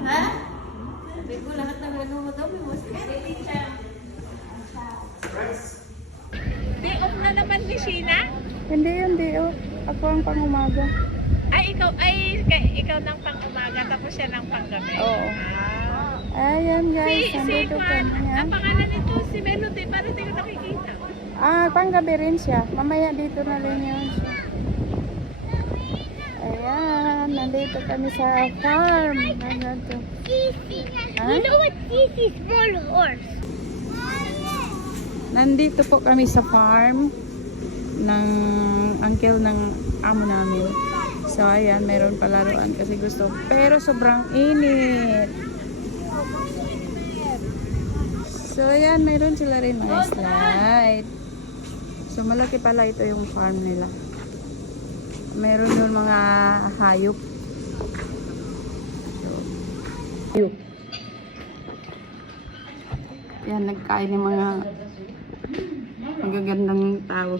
Ha? Sabi ko lahat ng ano mo daw, may mas Day off na naman ni Sheena? Hindi yun, di oh. Ako ang pangumaga. Ikaw ng pang-umaga tapos siya ng pang-gabi. Oo. Ayan guys, nandito kami. Ang pangalan nito si Melody, parang hindi ko nakikita. Panggabi rin siya. Mamaya dito na rin yun siya. Ayan, nandito kami sa farm. Nandito. You know what this is? Small horse. Nandito po kami sa farm ng uncle ng amo namin. So ayan, mayroon palaruan kasi gusto. Pero sobrang init. So ayan, mayroon sila rin mga slide. So malaki pala ito yung farm nila. Mayroon doon mga hayop. So, hayop. Yan, nagkain ng mga magagandang tao.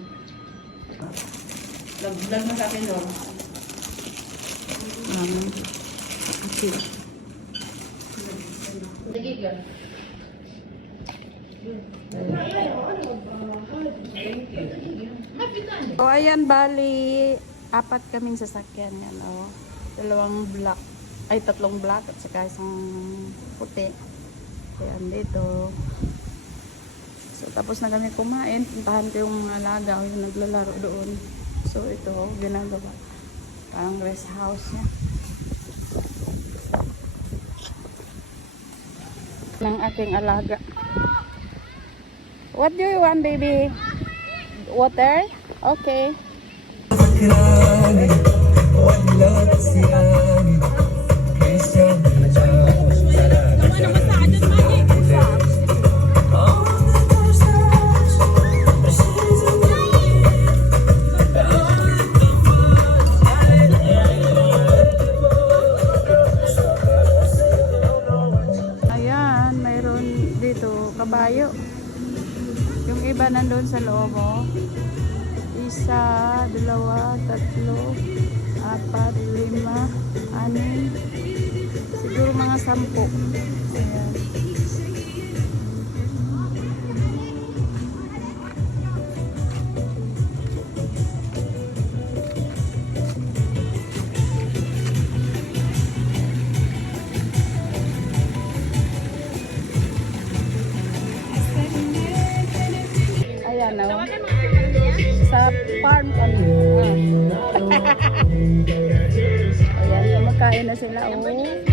Vlog mo sa akin, no? Kasi Sige ka. o ayan, bali 4 kaming sasakyan yan, o. 2 black, ay 3 black at saka isang puti. Ayan, dito. So tapos na kami kumain, puntahan ko yung mga alaga o yung naglalaro doon. So ito, ginagawa parang rest house niya ng aking alaga. What do you want, baby? Water? Okay. Ayan, mayroon dito kabayo. Yung iba nandun sa loob, oh. 1, 2, 3, 4, 5, 6, 6. Siguro mga 10. Ayan. Ayan, oh. Sa farm kami. Ayan, kumakain na sila, oh.